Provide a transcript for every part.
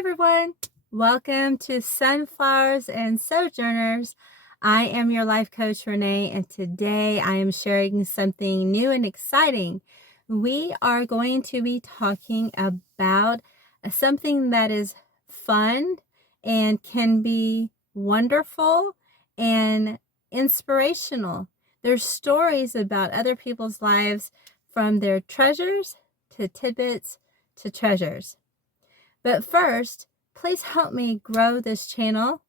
everyone. Welcome to Sunflowers and Sojourners. I am your life coach, Renee, and today I am sharing something new and exciting. We are going to be talking about something that is fun and can be wonderful and inspirational. There's stories about other people's lives, from their treasures to tidbits to treasures. But first, please help me grow this channel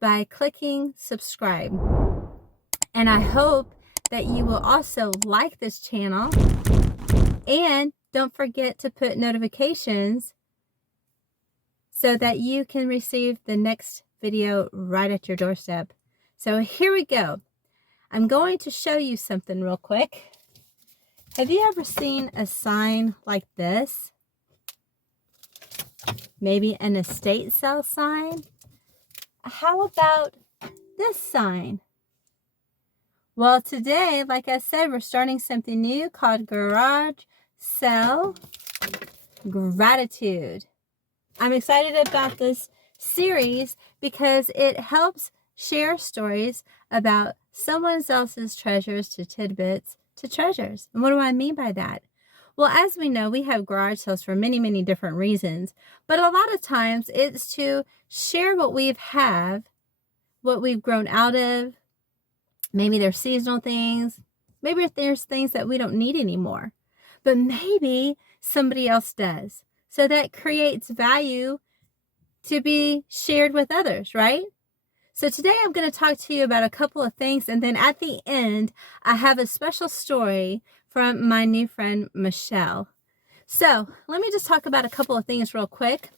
by clicking subscribe. And I hope that you will also like this channel, and don't forget to put notifications so that you can receive the next video right at your doorstep. So here we go. I'm going to show you something real quick. Have you ever seen a sign like this? Maybe an estate sale sign? How about this sign? Well, today, like I said, we're starting something new called Garage Sale Gratitude. I'm excited about this series because it helps share stories about someone else's treasures to tidbits to treasures. And what do I mean by that? Well, as we know, we have garage sales for many, many different reasons. But a lot of times it's to share what we have, what we've grown out of. Maybe there's seasonal things. Maybe there's things that we don't need anymore. But maybe somebody else does. So that creates value to be shared with others, right? So today I'm going to talk to you about a couple of things. And then at the end, I have a special story from my new friend, Michelle. So let me just talk about a couple of things real quick.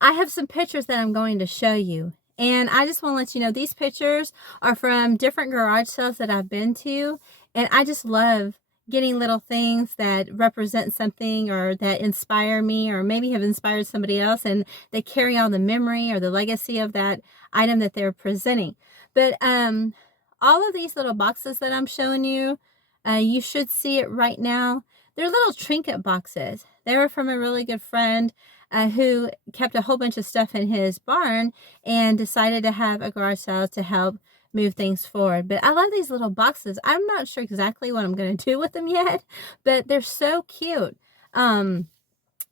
I have some pictures that I'm going to show you. And I just want to let you know these pictures are from different garage sales that I've been to. And I just love getting little things that represent something or that inspire me or maybe have inspired somebody else, and they carry on the memory or the legacy of that item that they're presenting. But all of these little boxes that I'm showing you, you should see it right now. They're little trinket boxes. They were from a really good friend who kept a whole bunch of stuff in his barn and decided to have a garage sale to help move things forward. But I love these little boxes. I'm not sure exactly what I'm going to do with them yet, but they're so cute. The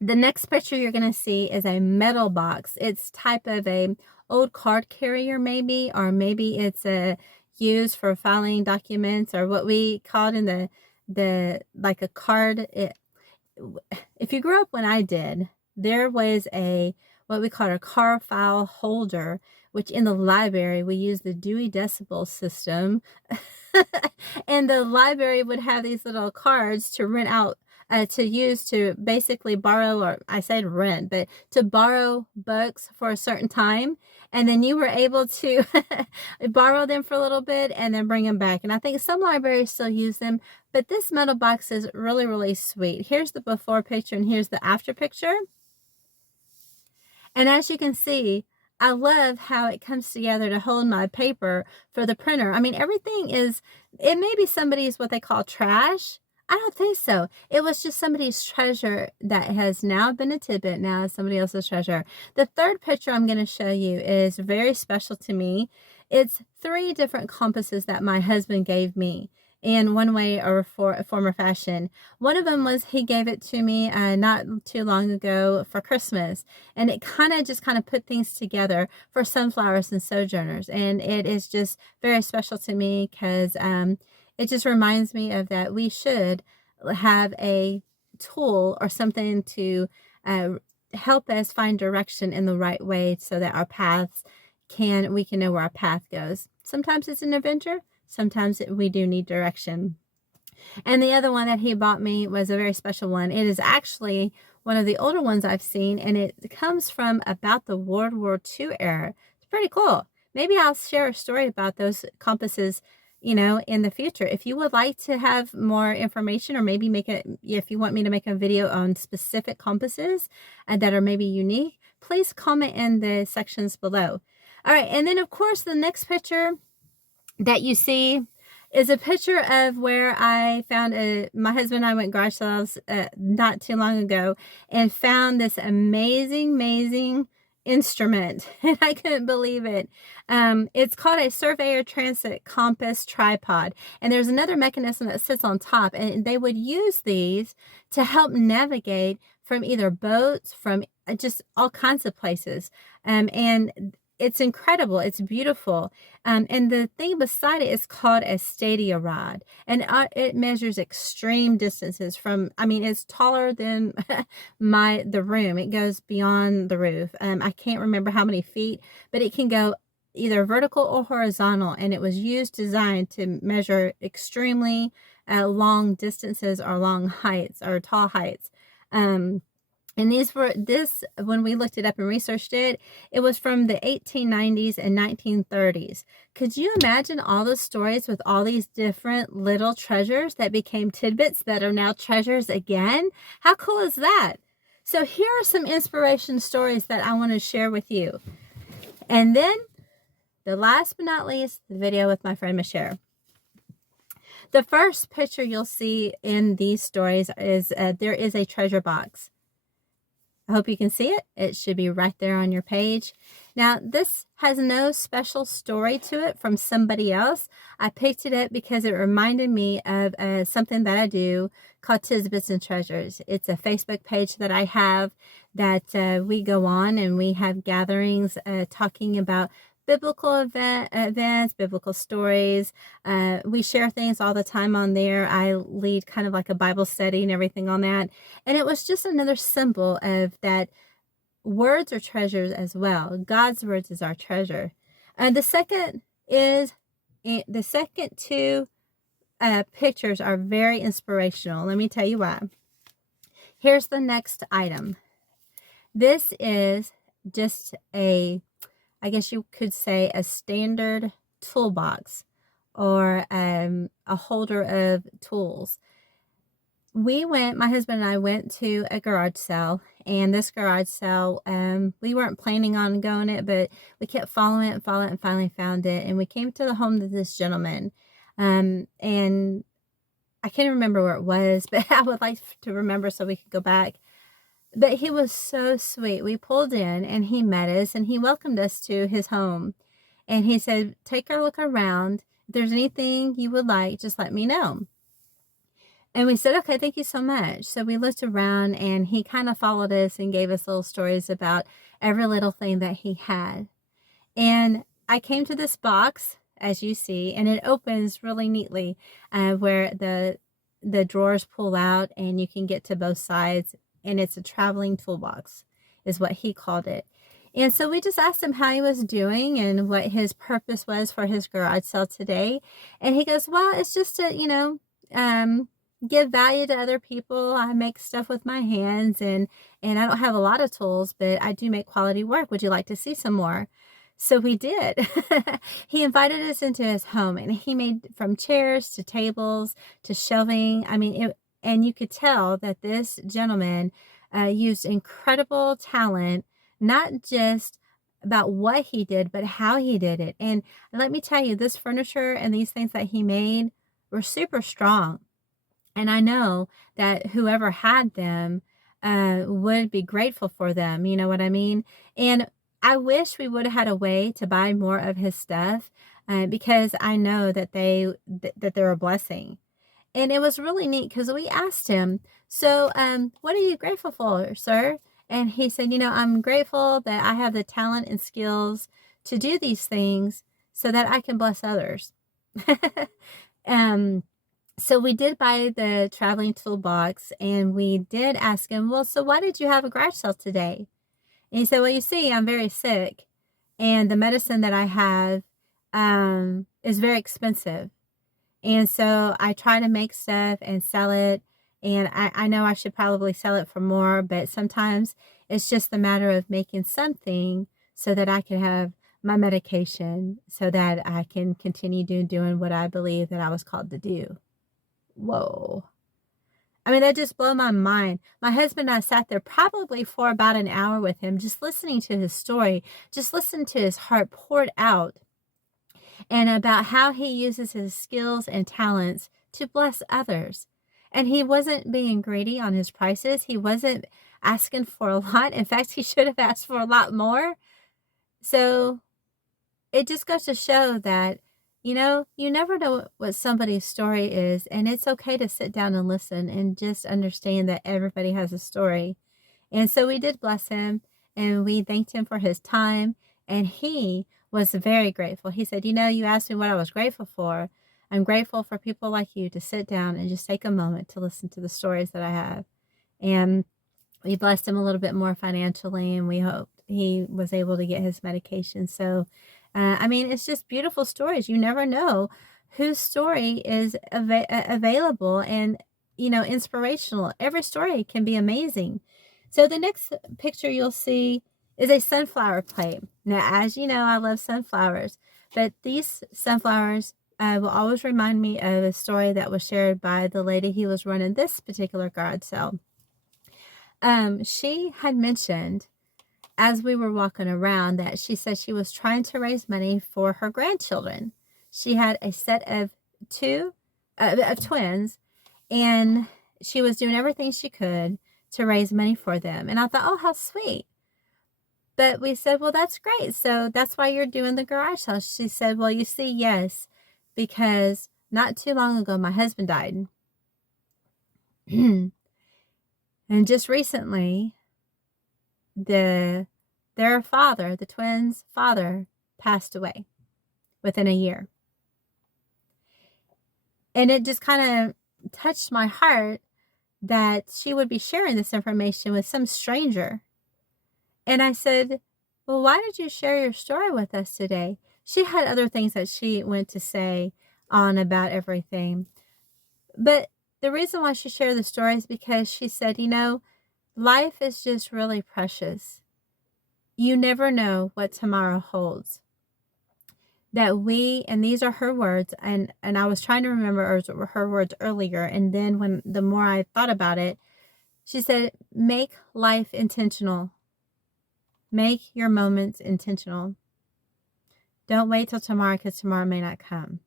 next picture you're going to see is a metal box. It's type of a old card carrier maybe, or maybe it's used for filing documents, or what we called in the like a card. If you grew up when I did, there was what we call a car file holder, which in the library we use the Dewey Decimal System. And the library would have these little cards to rent out, to use to basically borrow, or I said rent, but to borrow books for a certain time. And then you were able to borrow them for a little bit and then bring them back. And I think some libraries still use them, but this metal box is really, really sweet. Here's the before picture and here's the after picture. And as you can see, I love how it comes together to hold my paper for the printer. I mean, everything is, it may be somebody's what they call trash. I don't think so. It was just somebody's treasure that has now been a tidbit, now is somebody else's treasure. The third picture I'm going to show you is very special to me. It's 3 different compasses that my husband gave me in one way or a form or fashion. One of them was he gave it to me not too long ago for Christmas, and it kind of put things together for Sunflowers and Sojourners, and it is just very special to me because it just reminds me of that we should have a tool or something to help us find direction in the right way, so that our paths we can know where our path goes. Sometimes it's an adventure. Sometimes we do need direction. And the other one that he bought me was a very special one. It is actually one of the older ones I've seen, and it comes from about the World War II era. It's pretty cool. Maybe I'll share a story about those compasses, in the future. If you would like to have more information, or maybe if you want me to make a video on specific compasses that are maybe unique, please comment in the sections below. All right, and then of course the next picture that you see is a picture of where I found my husband and I went garage sales not too long ago and found this amazing instrument. And I couldn't believe it. It's called a Surveyor Transit Compass Tripod. And there's another mechanism that sits on top. And they would use these to help navigate from either boats, from just all kinds of places. And it's incredible. It's beautiful. And the thing beside it is called a stadia rod. And it measures extreme distances from, I mean, it's taller than the room. It goes beyond the roof. I can't remember how many feet, but it can go either vertical or horizontal. And it was designed to measure extremely long distances or long heights or tall heights. And when we looked it up and researched it, it was from the 1890s and 1930s. Could you imagine all the stories with all these different little treasures that became tidbits that are now treasures again? How cool is that? So here are some inspiration stories that I want to share with you. And then, the last but not least, the video with my friend Michelle. The first picture you'll see in these stories is there is a treasure box. I hope you can see it. It should be right there on your page. Now, this has no special story to it from somebody else. I picked it up because it reminded me of something that I do called Tidbits and Treasures. It's a Facebook page that I have that we go on and we have gatherings talking about biblical events, biblical stories. We share things all the time on there. I lead kind of like a Bible study and everything on that. And it was just another symbol of that words are treasures as well. God's words is our treasure. The second two pictures are very inspirational. Let me tell you why. Here's the next item. This is just I guess you could say a standard toolbox or a holder of tools. My husband and I went to a garage sale, and this garage sale, we weren't planning on going it, but we kept following it and finally found it. And we came to the home of this gentleman. And I can't remember where it was, but I would like to remember so we could go back. But he was so sweet. We pulled in and he met us and he welcomed us to his home. And he said, take a look around. If there's anything you would like, just let me know. And we said, okay, thank you so much. So we looked around and he kind of followed us and gave us little stories about every little thing that he had. And I came to this box, as you see, and it opens really neatly where the drawers pull out and you can get to both sides. And it's a traveling toolbox is what he called it. And so we just asked him how he was doing and what his purpose was for his garage sale today. And he goes, well, it's just to, give value to other people. I make stuff with my hands and I don't have a lot of tools, but I do make quality work. Would you like to see some more? So we did. He invited us into his home and he made from chairs to tables to shelving. I mean, and you could tell that this gentleman used incredible talent, not just about what he did, but how he did it. And let me tell you, this furniture and these things that he made were super strong. And I know that whoever had them would be grateful for them. You know what I mean? And I wish we would have had a way to buy more of his stuff because I know that they're a blessing. And it was really neat because we asked him, so what are you grateful for, sir? And he said, I'm grateful that I have the talent and skills to do these things so that I can bless others. So we did buy the traveling toolbox and we did ask him, well, so why did you have a garage sale today? And he said, well, you see, I'm very sick and the medicine that I have is very expensive. And so I try to make stuff and sell it. And I know I should probably sell it for more, but sometimes it's just a matter of making something so that I can have my medication so that I can continue doing what I believe that I was called to do. Whoa. I mean, that just blew my mind. My husband and I sat there probably for about an hour with him, just listening to his story, just listening to his heart poured out. and about how he uses his skills and talents to bless others. And he wasn't being greedy on his prices. He wasn't asking for a lot. In fact, he should have asked for a lot more. So it just goes to show that, you never know what somebody's story is. And it's okay to sit down and listen and just understand that everybody has a story. And so we did bless him, and we thanked him for his time. And he was very grateful. He said, you asked me what I was grateful for. I'm grateful for people like you to sit down and just take a moment to listen to the stories that I have. And we blessed him a little bit more financially, and we hoped he was able to get his medication. So, it's just beautiful stories. You never know whose story is available and, inspirational. Every story can be amazing. So the next picture you'll see is a sunflower plate. Now, as you know, I love sunflowers, but these sunflowers will always remind me of a story that was shared by the lady who was running this particular garage sale. She had mentioned, as we were walking around, that she said she was trying to raise money for her grandchildren. She had a set of twins, and she was doing everything she could to raise money for them. And I thought, oh, how sweet. But we said, well, that's great. So that's why you're doing the garage sale. She said, well, you see, yes, because not too long ago, my husband died. And just recently, their father, the twins' father, passed away within a year. And it just kind of touched my heart that she would be sharing this information with some stranger. And I said, well, why did you share your story with us today? She had other things that she went to say on about everything. But the reason why she shared the story is because she said, life is just really precious. You never know what tomorrow holds. And these are her words, and I was trying to remember her words earlier, and then the more I thought about it, she said, make life intentional. Make your moments intentional. Don't wait till tomorrow, because tomorrow may not come.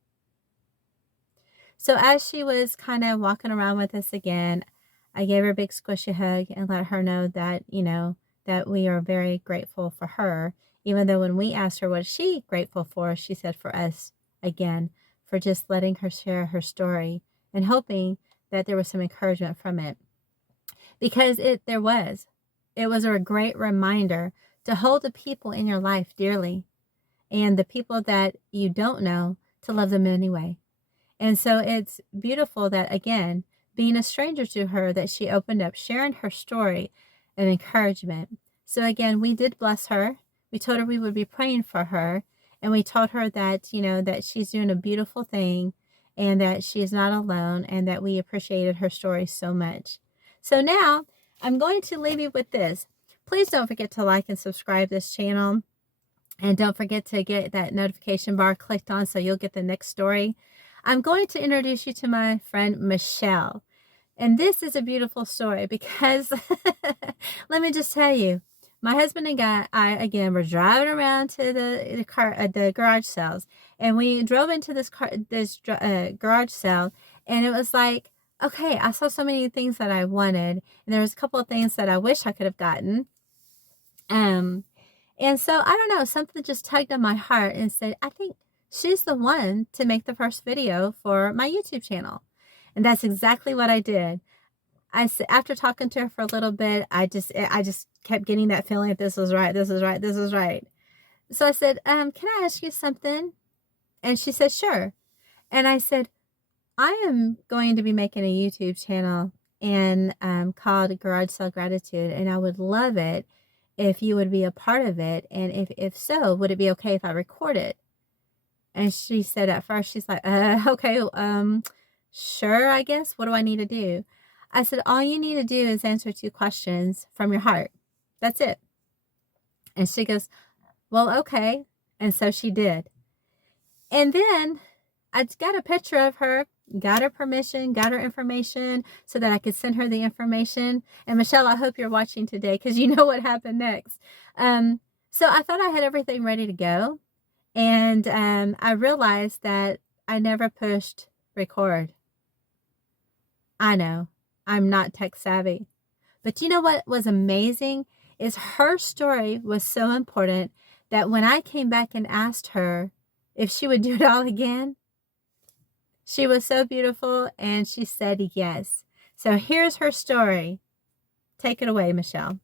So as she was kind of walking around with us again, I gave her a big squishy hug and let her know that, that we are very grateful for her, even though when we asked her what she grateful for, she said for us, again, for just letting her share her story and hoping that there was some encouragement from it. Because it was a great reminder to hold the people in your life dearly, and the people that you don't know, to love them anyway. And so it's beautiful that, again, being a stranger to her, that she opened up, sharing her story of encouragement. So again, we did bless her. We told her we would be praying for her. And we told her that, that she's doing a beautiful thing, and that she is not alone, and that we appreciated her story so much. So now I'm going to leave you with this. Please don't forget to like and subscribe this channel. And don't forget to get that notification bar clicked on so you'll get the next story. I'm going to introduce you to my friend Michelle. And this is a beautiful story because let me just tell you, my husband and I again were driving around to the garage sales, and we drove into this garage sale, and it was like, okay, I saw so many things that I wanted, and there was a couple of things that I wish I could have gotten. And so I don't know, something just tugged on my heart and said, I think she's the one to make the first video for my YouTube channel. And that's exactly what I did. After talking to her for a little bit, I just kept getting that feeling that this was right, this is right, this is right. So I said, can I ask you something? And she said, sure. And I said, I am going to be making a YouTube channel and called Garage Sale Gratitude, and I would love it if you would be a part of it. And if so, would it be okay if I record it? And she said at first, she's like, okay, sure, I guess. What do I need to do? I said, all you need to do is answer 2 questions from your heart. That's it. And she goes, well, okay. And so she did. And then I got a picture of her, got her permission, got her information so that I could send her the information. And Michelle, I hope you're watching today because you know what happened next. So I thought I had everything ready to go. And I realized that I never pushed record. I know, I'm not tech savvy. But you know what was amazing is her story was so important that when I came back and asked her if she would do it all again, she was so beautiful and she said yes. So here's her story. Take it away, Michelle.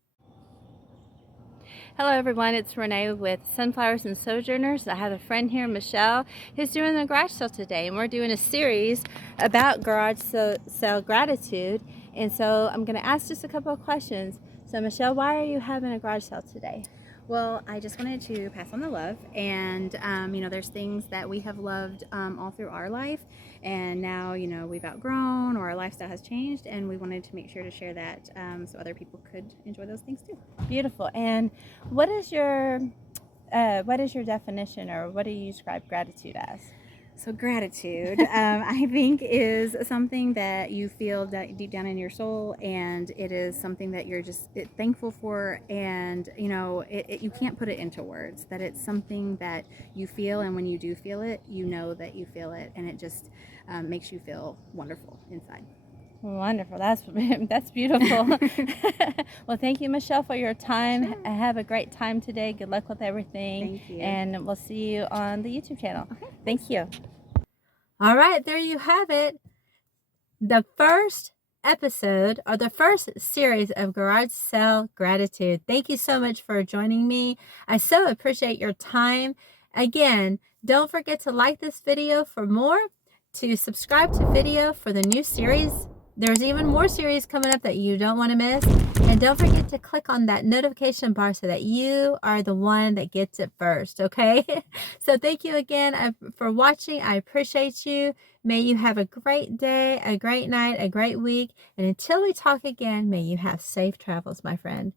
Hello everyone, it's Renee with Sunflowers and Sojourners. I have a friend here, Michelle, who's doing a garage sale today, and we're doing a series about garage sale gratitude. And so I'm going to ask just a couple of questions. So Michelle, why are you having a garage sale today? Well, I just wanted to pass on the love, and there's things that we have loved all through our life, and now we've outgrown or our lifestyle has changed, and we wanted to make sure to share that so other people could enjoy those things too. Beautiful. And what is your definition, or what do you describe gratitude as? So gratitude, I think, is something that you feel deep down in your soul, and it is something that you're just thankful for, and you can't put it into words. That it's something that you feel, and when you do feel it, you know that you feel it, and it just makes you feel wonderful inside. Wonderful. That's beautiful. Well, thank you, Michelle, for your time. Sure. Have a great time today. Good luck with everything. Thank you. And we'll see you on the YouTube channel. Okay. Thank you. All right, there you have it. The first episode, or the first series of Garage Sale Gratitude. Thank you so much for joining me. I so appreciate your time. Again, don't forget to like this video for more, to subscribe to video for the new series. There's even more series coming up that you don't want to miss. And don't forget to click on that notification bar so that you are the one that gets it first, okay? So thank you again for watching. I appreciate you. May you have a great day, a great night, a great week. And until we talk again, may you have safe travels, my friend.